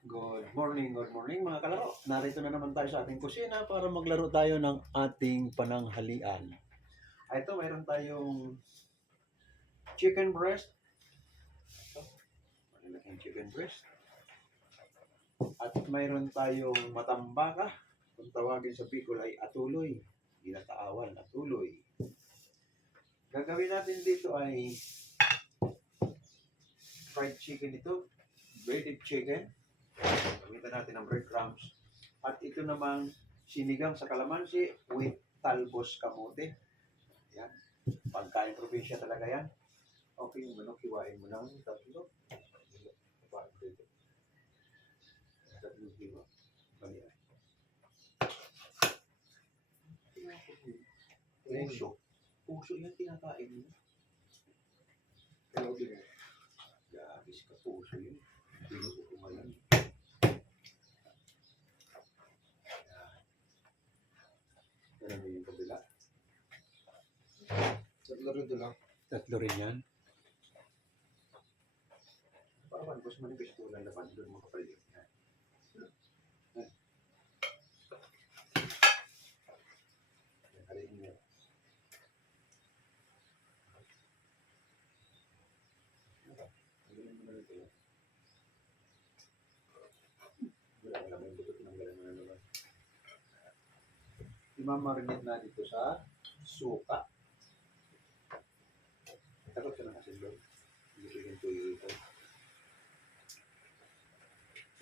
Good morning mga kalaro. Narito na naman tayo sa ating kusina para maglaro tayo ng ating pananghalian. Ito, mayroon tayong chicken breast. Ito, malalaking chicken breast. At mayroon tayong matambaka. Kung tawagin sa Bicol ay atuloy. Ginataawan, atuloy. Gagawin natin dito ay fried chicken ito. Breaded chicken. Gamitan natin ng breadcrumbs. At ito namang sinigang sa kalamansi with talbos kamote. Yan. Pagkain probinsya talaga yan. Okay, yung manok, hiwain mo ng tatlo. Hiwain ko ito. Tatlong hiwa. Bali yan. Puso. Puso yan tinakain mo. Pero din mo. Gabis ka puso yun. Pinukukumalan. Ano yung kabila? Tatlo rin doon lang. Tatlo rin yan. Parang mas manipis ko lang naman doon mga kapalit. Alin niya. Wala may butot ng galang na naman. Imamarinate na dito sa suka. Takot ka na kasi doon. Hindi ko yung tuyo ito.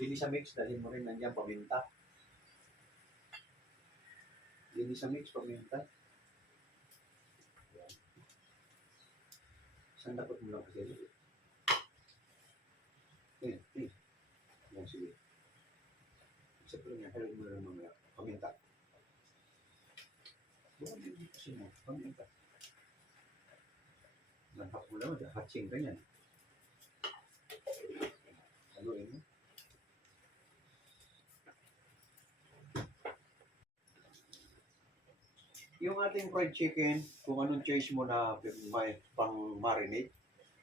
Hindi sa mix, dahil mo rin nandiyan paminta. Hindi sa mix, paminta. Yan. Saan dapat mo lang kasi? Yan, sige. Isa pa rin yan, halog mo lang mamaya. Paminta. Bukan din kasi mo, paminta. Nanghap mo lang, hatsing ka niyan. Haluin mo. Yung ating fried chicken, kung anong choice mo na may pang-marinate,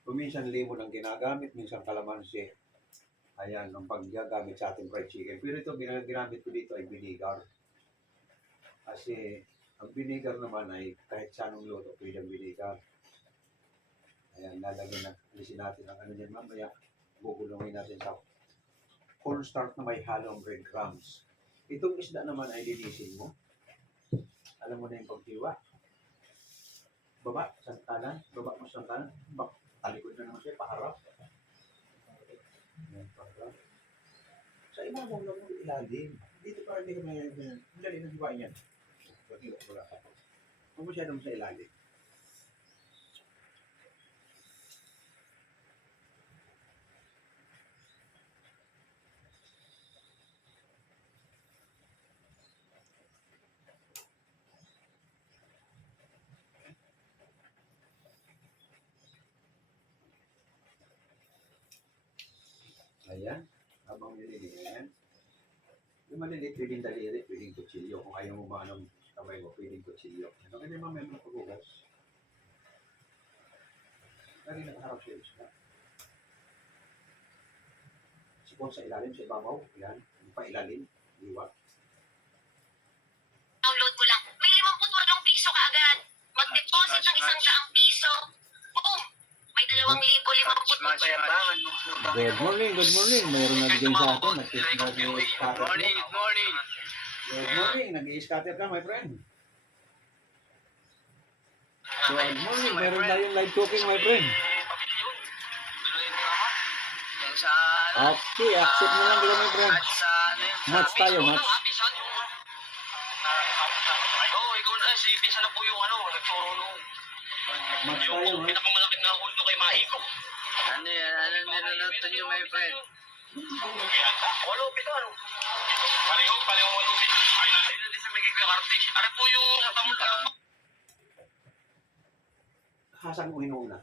minsan lemon ang ginagamit, minsan kalamansi. Ayan, ang paggagamit sa ating fried chicken. Pero ito, ginamit ko dito ay vinegar. Kasi, ang vinegar naman ay kahit sa anong luto, pwede ang vinegar. Ayan, lalagyan na, alisin natin ang ano dyan mamaya. Bubulungin natin sa cornstarch na may halong breadcrumbs. Itong isda naman ay linisin mo. Alam mo na yung paghiwa. Baba, sa kanan. Baba mo sa kanan. Talikod na naman siya, paharap. Ayan, paharap. Sa ibabaw lang mo ilalim. Dito para hindi ka may dali ng hiwain yan. Paghiwa mo lang. Huwag masyadong sa ilalim. Ayan. Habang nililihan. Yung maliliit, pwedeng daliri, pwedeng kutsilyo. Kung ayaw mo ba anong kamay mo, pwedeng kutsilyo. Ano kaya mamaya mo pag-ugas? Lagi nakaharap siya isla. Sipon sa ilalim, sa ibabaw. Yan. Yung pa ilalim. Iwa. Download mo lang. May 58 piso ka agad. Mag-deposit ng 100 piso. Boom! May 2,050. Good morning. Mayroon nagbigay sa atin. Good morning. Good morning. Nag-i-scatter ka, my friend. Good morning. Meron tayong live cooking, my friend. Okay, accept mo lang dito, my friend. Match tayo, match. Ikaw na, si Pisa na po yung nagturo nung Yung pinakamalaki na hulto kay Maiko. Ano yan? Ano niluluto nyo, my friend? Walo, pito, ano? Pareho, walo, pito. Ay, natin din sa may kikakarte. Ano po yung Hasan mo una.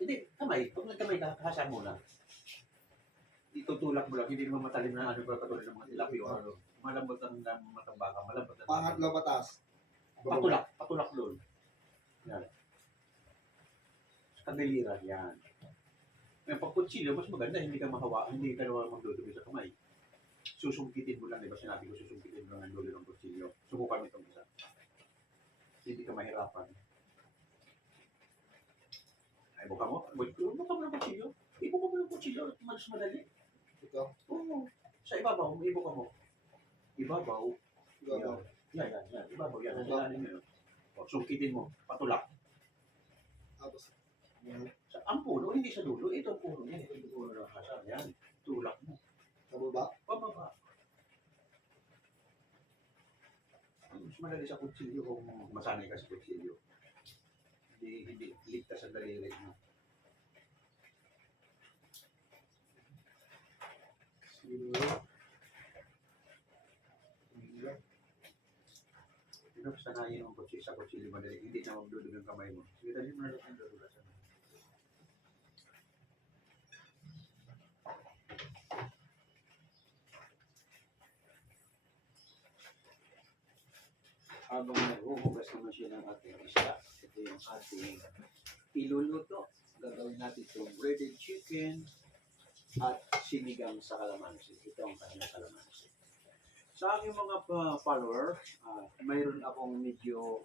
Hindi, kamay. Pag nagkamay ka, hasan mo na. Itutulak mo lang. Hindi naman matalim na ano katulad ng mga tilapio. Ano. Malambot ang matambaka. Malambot ang Pangatlo patas. Patulak doon. Yan. Sa kadiliran, yan. May pag kutsilyo, mas maganda, hindi ka mahawa, hindi ka naman magdudumi sa kamay. Susungkitin mo lang, di ba sinabi ko, susungkitin mo lang ang dulo ng kutsilyo. Subukan mo itong isa. Hindi ka mahirapan. Ay, buka mo. Buka mo ng kutsilyo. Ibuka mo ng kutsilyo. Mas madali. Ito. Oo. Sa ibabaw, ibuka mo. Ibabaw. Ibabaw. Yan. Ibabaw yan. Sa ilalim yun. O, sungkitin mo. Patulak. Tapos, yan. Ang puno, hindi sa dulo. Ito ang puno niya. Ito ang puno ng hasal. Yan. Tulak mo. Sa baba. Pababa. Mas madali sa kutsilyo kung masanay ka sa kutsilyo. Hindi ligtas ang daliri mo. Siguro. Pero sanayin ang kutsilyo sa kutsilyo madali. Hindi na magdudog ang kamay mo. Sige, dali mo na lang ang dudulasan. Habang naghuhugas naman siya ng ating isda, ito yung ating iluluto. Gagawin natin itong breaded chicken at sinigang sa kalamansi. Ito ang kanyang kalamansi. Sa aking mga follower, mayroon akong medyo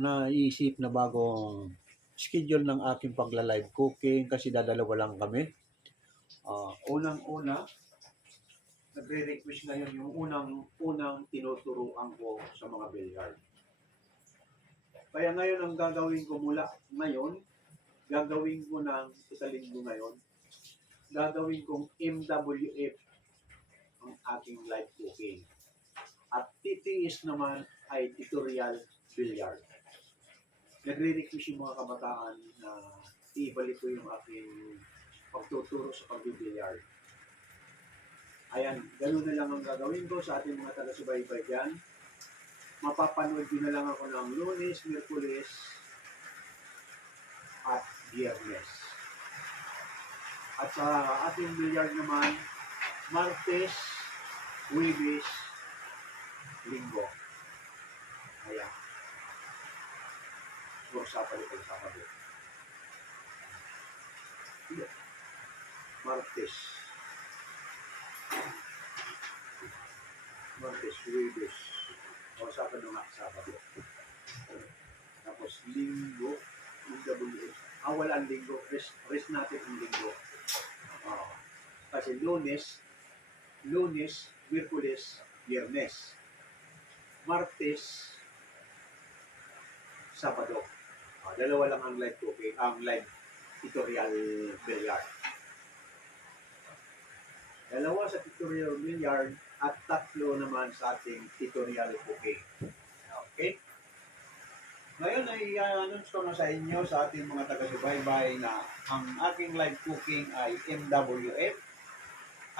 naisip na bagong schedule ng aking pagla-live cooking kasi dadalawa lang kami. Unang-una, nagre-request ngayon yung unang tinuturuan ko sa mga billiard. Kaya ngayon ang gagawin ko mula ngayon, gagawin ko ng isalinggo ngayon, gagawin kong MWF ang aking live cooking. At TTS naman ay tutorial billiard. Nagre-request yung mga kabataan na ibalik ko yung aking pagtuturo sa pag-billiard. Ayan, gano'n na lang ang gagawin ko sa ating mga taga-subaybay dyan. Mapapanood nyo na lang ako ng Lunes, Miyerkules, at Biyernes. At sa ating billiard naman, Martes, Huwebes, Linggo. Ayan. Siguro Sabado. Martes, Huwebes, o Sabado nga, Sabado. Tapos Linggo, UWS. Walang Linggo, rest natin ang Linggo. Kasi Lunes, Miyerkules, Biyernes. Martes, Sabado. Dalawa lang ang live cooking, ang live tutorial billiard. Dalawa sa tutorial billiard at tatlo naman sa ating tutorial cooking. Okay? Ngayon ay announce ko na sa inyo sa ating mga taga-subaybay na ang aking live cooking ay MWF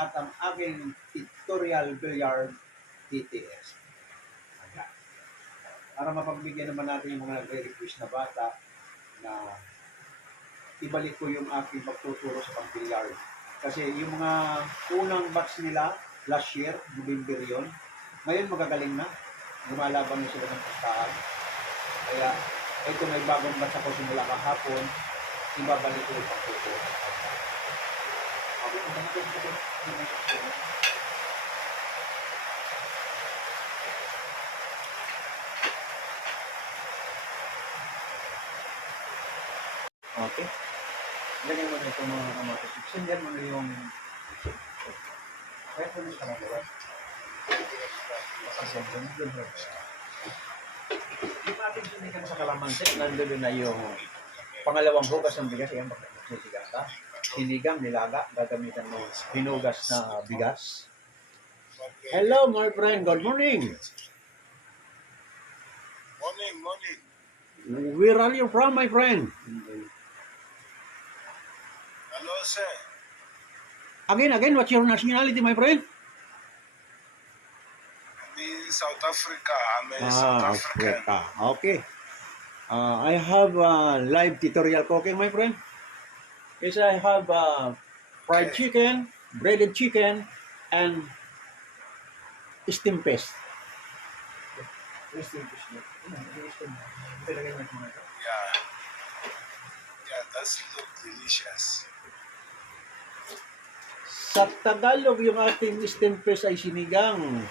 at ang aking tutorial billiard TTS. Ayan. Para mapagbigyan naman natin yung mga nagre-request na bata na ibalik ko yung aking pagtuturo sa pag-billiard. Kasi yung mga unang batch nila, last year, November yun, ngayon magagaling na. Lumalaban na sila ng pustahan. Kaya ito may bagong batch ako simula kahapon, ibabalik ko yung pagtuturo. Okay. Lagyan mo na ito mga kamatis. Sindihan mo na yung kahit mo na sa mga yung ating sinigang sa kalamansi, nandun na yung pangalawang hugas ng bigas. Yan, magsisigang ka. Sinigang, nilaga, gagamitan mo hinugas na bigas. Hello, my friend. Good morning. Morning. Where are you from, my friend? Hello, sir. Again, what's your nationality, my friend? In South Africa. I'm a South African. Africa. Okay. I have live tutorial cooking, my friend. Yes, I have fried chicken, breaded chicken, and steamed fish. Yeah. Yeah, that's look delicious. Sa Tagalog, yung ating steamed fish ay sinigang.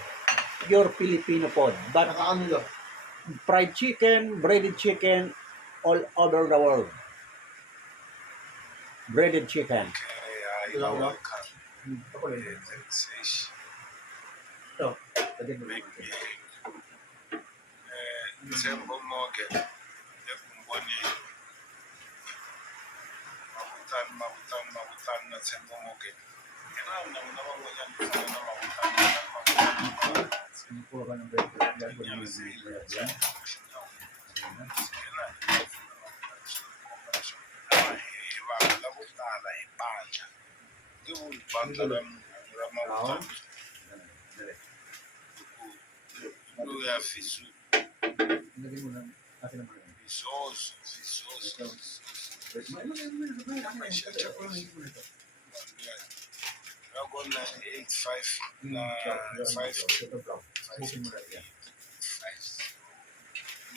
Pure Filipino food. But fried chicken, breaded chicken, all over the world. Breaded chicken. Okay, you're welcome. Thanks, fish. Tembo Morgan. Mabutan na Tembo Morgan.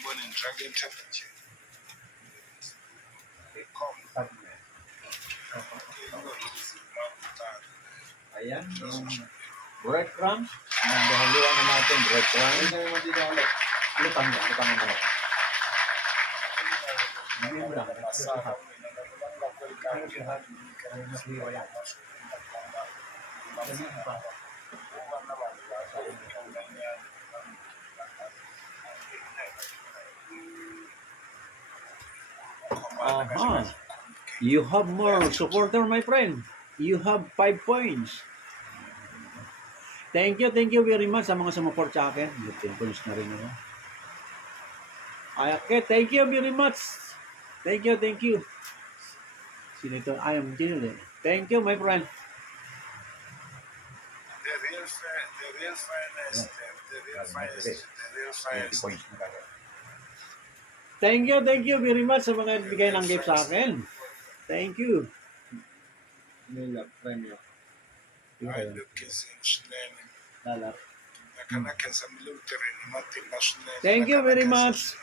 Morning dragon temperature. Ayan. Breadcrumbs. Naghahaluan na natin. Breadcrumbs. Lutang mo. Hindi mo lang. You have more supporter, my friend. You have 5 points. Thank you very much sa mga sumuport sa akin. 10 points na rin ako. Okay, thank you very much. Thank you. Sino ito? I am Jill. Thank you, my friend. The real finest. Thank you very much sa mga bigay ng gift sa akin. Thank you. I look Thank you very much.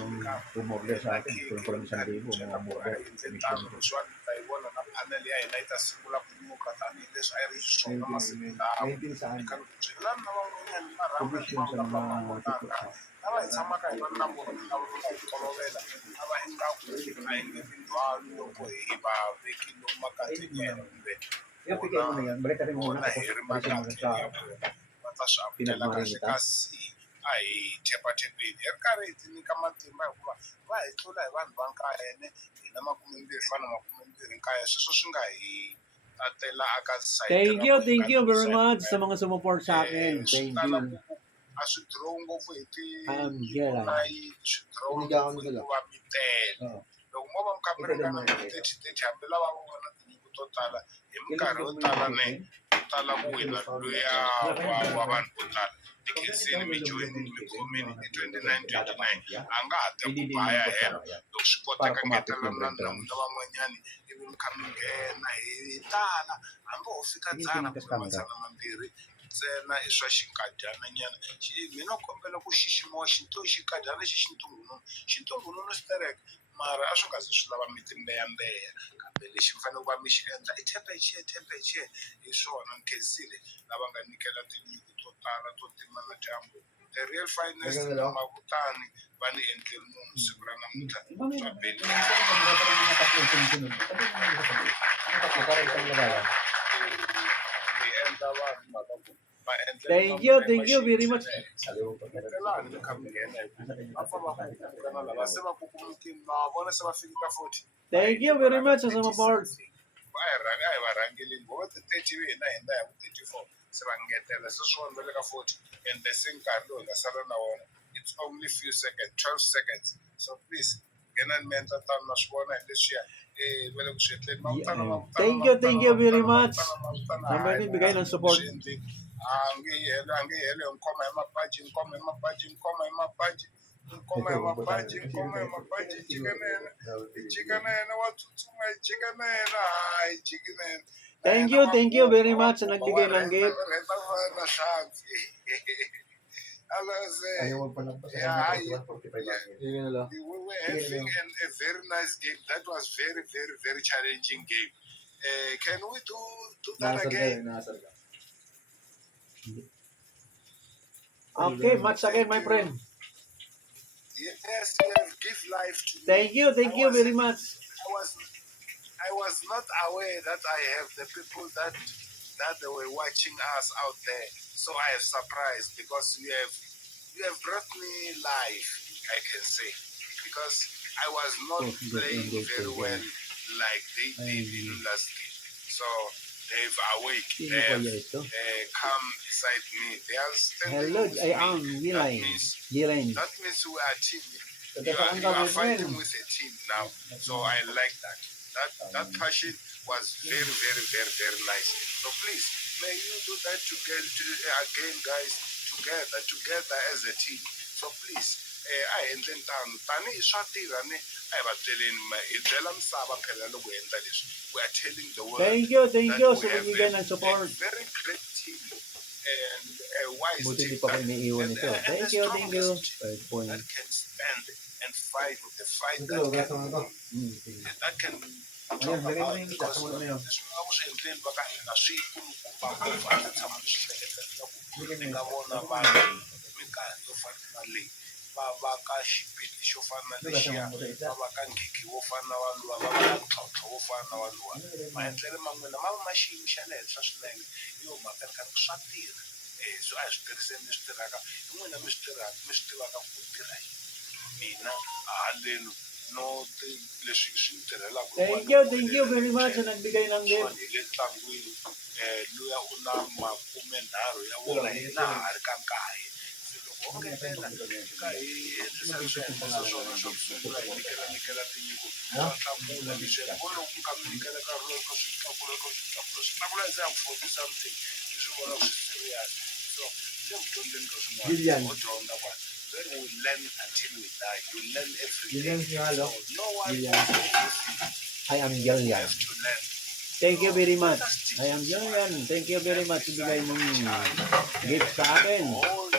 Yung umorder sa atin, kung 1,000, mga umorder. ai thepathepeni hi ri karhi hi ti nyika matimba hikuva va hi tlula hi vanhu va nkaya ene hi na 22 nkaya sweswo swi nga hi tatela aka Thank you very much sa mga sumuport sa akin. Thank you. a swi draw ngopfu hi ti Angela. swi draw ngopfu hi ku va mi tele loko mo va mi kha mi ringana mi 30 hambi lava va vona tinyiko to tala hi minkarhi yo tala tala ku wina luya wa vanhu vo tala tikhensini mi joyinini mi khomini hi 29 a nga ha ta ku baya hela loko swi koteka ngetelela na van'wanyani ivi mi kha mi nghena hi tala hambi ho fika dzana kumbe madzana mambirhi ntsena i swa xinkadyana nyana mina u kombela ku xiximiwa xinkadyana lexi xintunghununu swi tereka mara a swi nga zi swi lava mi timbeyambeya kambe lexi mi fanele ku va mi xi endla i temperature hi swona nkhensile lava nga nyikela tinyiko to tala to tima na dyambu the real finest mavutani va ni endleli munhu siku ra namuntlha swa beli hi endla vanhu mhaka Thank you very much. Thank you very much sa support. It's only few seconds, 12 seconds. So please, Thank you very much. Sa bigay ng support. Thank you very much sa nagbigay ng gift. Ayaw magpanagpas. Yeah, Yun lang. we were having a very nice game. That was very, very, very challenging game. Can we do that again? Okay, match again, my friend. Yes, we have give life to me. Thank you very much. I was not aware that I have the people that they were watching us out there. So I am surprised because you have brought me life, I can say, because I was not playing very well like they did in last game. So they've awake, Sino they have kaya ito? come beside me. They are standing Hello, with I me. am Gilain. That means we are a team. You Tagaan ka, are my friend. fighting with a team now. So I like that. That passion was very, very, very, very nice. So please, may you do that again, guys, together as a team. So please, I and then tani iswatira ne ay ba teleni ma idlela msaba phela lokwenza leswi. We are telling the world. Thank you that sa we have pagbigay ng a support. very great team and a wise Buti team di pa kayo that- naiiwan and- ito. and the Thank you. strongest team 5 points. that can stand and fight the fight Ito, that gato can na to. that can Ayan, lagay mo na yung isa. Kamuha mo na yun. leswi nga ku swi endleni va ka hina swi kulukumba ngopfu a ndzi tshama ni swi hleketela ku ni nga vona vanhu minkarhi yo fana na leyi va va ka xipidi xo fana na lexiya va va ka nghiki wo fana na waluwa va va ka ntlhontlho wo fana na waluwa maendlelo man'wina ma va ma xiyimo xa le henhla swinene hi yo mhaka ni kha swa tirha so a hi swi tirhiseni ni swi tirhaka hi n'wina mi swi tivaka ku tirha yini mina a haleni no leswi swi ni tirhelaka Thank you very much sa nagbigay ng gift. hi le ntlangwini luya u na 30 ya vona hina ha ri ka nkaye se loko o ngetela ka hi endlisa leswi endlisa swona swa ku sungula hi nyikela tinyiko va tlakula leswi vo loko mi kha mi nyikela nkarhi lowu ka swi tlakula hi za ya 40 something leswi vona swi serious so le vudyondzeni ka Gillian. swin'wana ho dyondza kwa when we learn until we die you learn every day Gillian si Halo. so no one Gillian. I am you Gillian. have to learn. Thank you very much. I am Gillian. Thank you very much sa bigay mong gift sa akin. All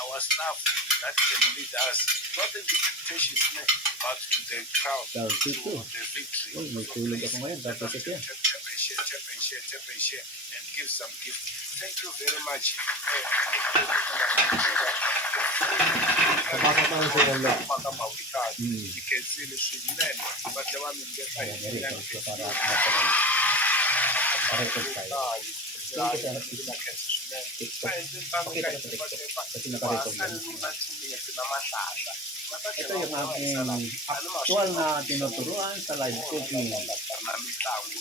our staff that can lead us, not in the temptations, but to the crowd, to Thank you. the victory. Uy, may tulog ako ngayon. Let us Tapos siya. tap and share, and give some gift. Thank you very much. Kapasok na lang sa ulo. You can see the swimmen, but the one in the Ayan, side, very good. So, para record tayo. Ito yung aking actual na tinuturuan sa live cooking.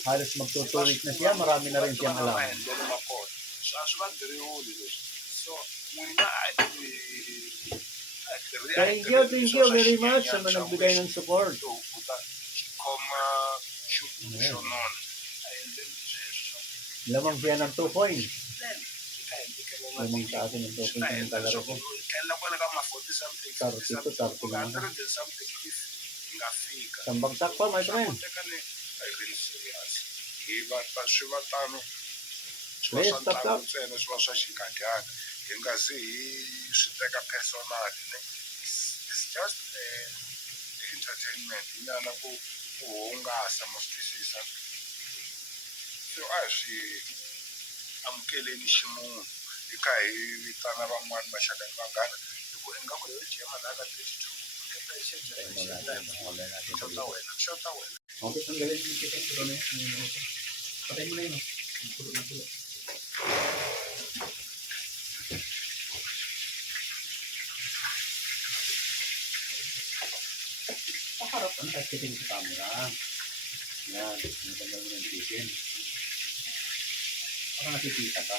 Halos magtuturik na siya. Marami na rin siyang alam. Thank you very much sa mga nagbigay ng support. Lamang siya ng 2 points. Lamang sa akin ng 2 points ng kalaro ko. Sambagsak pa, my friend. Let's stop up. ntsena swi va swa xinkadyana hi nga zi hi swi teka personal it's just entertainment hi nyana ku hungasa ma swi twisisa so a hi swi amukeleni ximunhu hi kha hi vitana van'wani maxaka ni vanghana hi ku ingaku hi yo jema la ka 32 xota wena Okay, tanggalin yung chicken ko na yun. Patay mo na yun. Pulo na pulo. Paharap ang chicken sa camera. Yan, tanggal mo na yung chicken. Parang nakikita ka.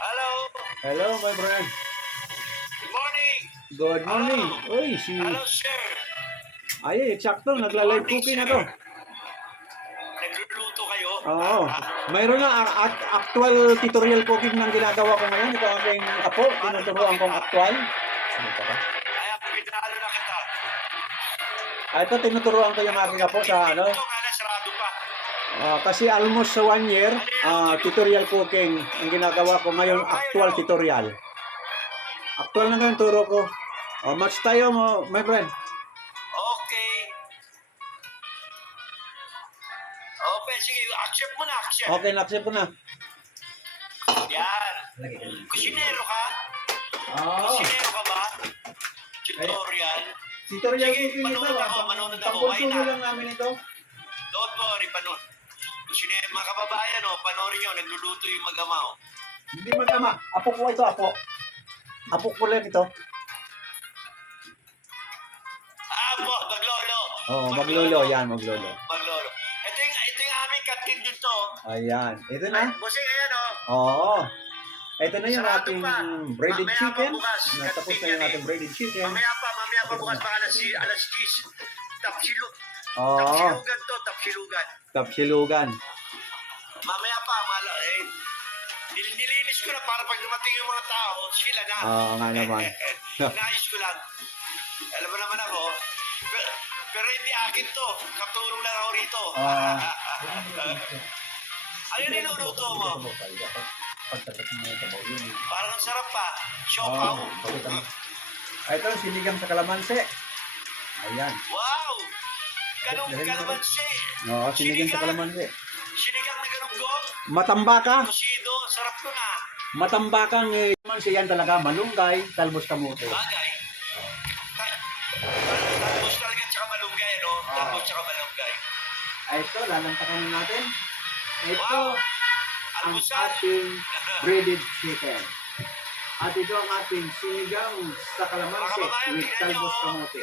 Hello. Hello, my friend. Good morning. Good morning. Uy, si... Hello, sir. Ay, eksakto. Nagla-live cooking ako. Nagluluto Oo. Mayroon na actual tutorial cooking ng ginagawa ko ngayon. Ito ang aking apo. Tinuturuan kong actual. Kaya pinalo na kita. Ito, tinuturuan ko yung aking apo sa ano. Ito nga na, sarado pa. Kasi almost sa 1 year, tutorial cooking ang ginagawa ko ngayon, actual tutorial. Actual na ngayon turo ko. Match tayo mo, my friend. Okay. Okay, sige, accept mo na, accept. Okay, na-accept ko na. Yan. Kusinero ka? Oo. Kusinero ka ba? Tutorial. Tutorial Sige, cooking ito. manonood ako, manonood ako. Why Pang-consumo not? lang namin ito. Don't worry, panon. Kusinero, mga kababayan, panoorin nyo, nagluluto yung mag-ama, Hindi magama. Apo ko ito, apo. Apo ko lang ito. Maglolo. Oo, maglolo. Yan, maglolo. Maglolo. Ito yung aming kantin dito. Ayan. Ito na. Busing, ayan, Oo. Ito na yung Sarado ating pa. breaded Mamaya chicken. pa bukas. Natapos na yung ating breaded chicken. Mamaya pa bukas baka alas 10. Oo. Tapsilugan to, tapsilugan. Tapsilugan. Mamaya pa, nilinis ko na para pag dumating yung mga tao, sila na. Oo nga naman. Nais ko lang. Alam mo naman ako, pero hindi akin to. Katulong lang ako rito. Ano yung niluluto mo? Parang ang sarap pa. Siopaw. Ito, sinigang sa kalamansi. Ayan. Wow! Ganong kalamansi. Oo, sinigang sa kalamansi. Sinigang na ganong gong. Matambaka. Kosido. Sarap to na. Matambakang kalamansi yan talaga. Malunggay, talbos kamote. Bagay. Talbos talaga tsaka malunggay, no? Talbos tsaka malunggay. Ito, lalantakan natin. Ito, Wow! ang Almusal. ating breaded chicken. At ito ang ating sinigang sa kalamansi with talbos kamote.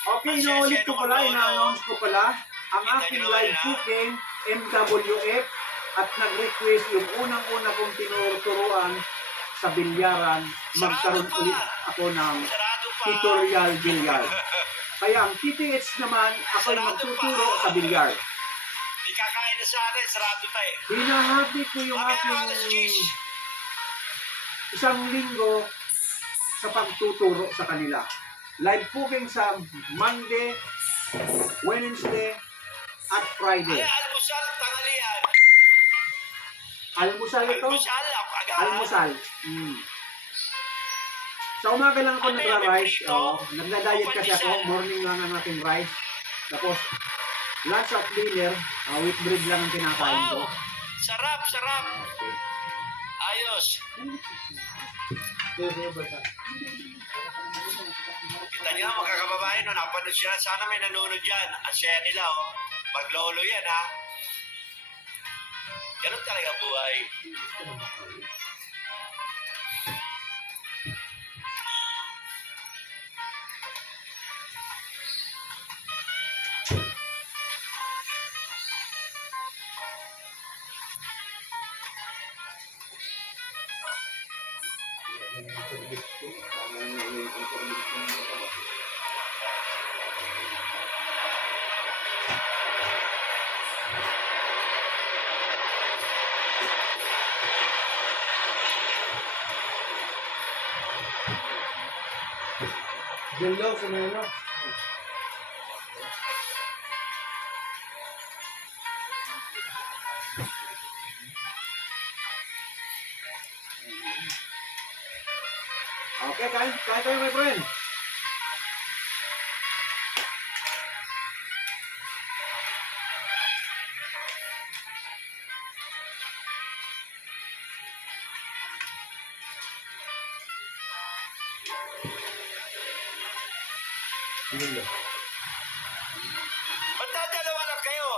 Okay, inuulit ko pala, ina-announce ko pala ang aking live cooking MWF at nag-request yung unang-una kong tinuturuan sa bilyaran, magkaroon ulit ako ng Sarado pa. tutorial bilyar. Kaya ang TTH naman, ako yung magtuturo sa bilyar. May kakain na sa atin. Sarado pa eh. Hinahati ko yung Mamaya alas aking 10. isang linggo sa pagtuturo sa kanila. Live cooking sa Monday, Wednesday, at Friday. Ay, almusal, tanghalian. Almusal ito? Almusal, agahan. Almusal. Sa umaga lang ako Ano yan, nagra-rice. may prito? Nagda-diet O kasi ako. pandesal? Morning lang ang aking rice. Tapos, lunch at dinner, wheat bread lang ang kinakain ko. Wow! Sarap, sarap. Okay. Ayos. Kita niyo mga kababayan, no, napanood sila. Sana may nanonood dyan. Ang saya nila, oh. Maglolo yan, ha. Ganun talaga buhay. Hello, sumelo. Okay, kain tayo, my friend. Hello. Ba't dalawa lang kayo?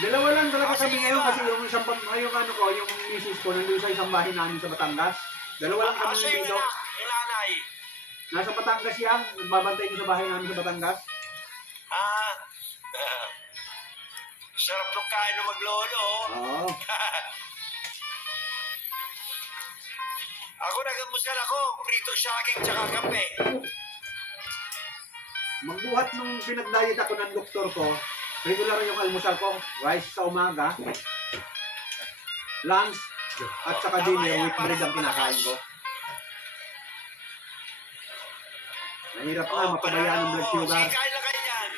Dalawa lang talaga kami sige ngayon ba? kasi yung ano ko, yung misis ko nandun sa isang bahay namin sa Batangas. Dalawa lang kami Asa yung dito. yung nanay? Nasa Batangas yan. Nagbabantay niyo sa bahay namin sa Batangas. Ah, sarap nung kain ng maglolo, oh. Oo. Ako nagamusal ako, prito saging tsaka kape. Magbuhat nung pinag-diet ako ng doktor ko, regular yung almusal ko. Rice sa umaga, lunch, at saka dinner with bread ang kinakain ko. Mahirap na mapabayaan ng blood sugar. Sige, kain lang kayo yan.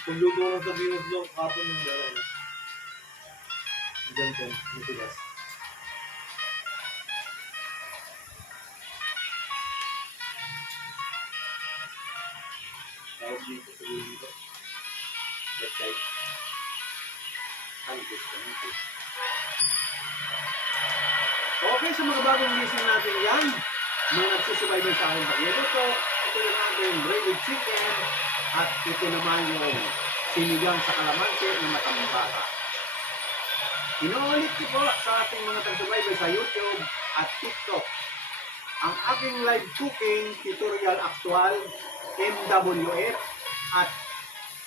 Kung luto lang sa Venus Long, kapon yung dalawa. Ganito, matigas. Tawag dito sa dito. Left side. Hantos. Okay, sa mga bagong listening natin yan, mga nagsusubaybay sa akin pagluluto, ito yung ating breaded chicken, at ito naman yung sinigang sa kalamansi na matambaka. Inuulit ko po sa ating mga nagsusubaybay sa YouTube at TikTok. Ang aking live cooking tutorial actual, MWF, at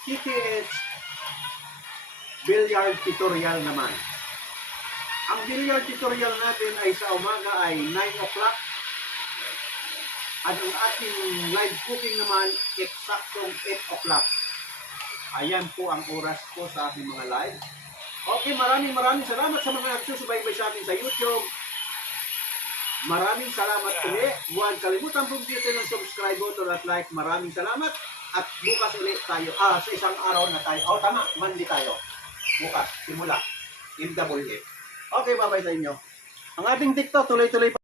TTH billiard tutorial naman. Ang billiard tutorial natin ay sa umaga ay 9 o'clock. At ang ating live cooking naman, eksaktong 8 o'clock. Ayan po ang oras ko sa ating mga live. Okay, maraming salamat sa mga nagsusubaybay sa atin sa YouTube. Maraming salamat ulit. Huwag kalimutan pong click ng subscribe button at like. Maraming salamat. At bukas ulit tayo. Sa isang araw na tayo. Tama. Monday tayo. Bukas. Simula. MWF. Okay, bye-bye sa inyo. Ang ating TikTok, tuloy-tuloy pa.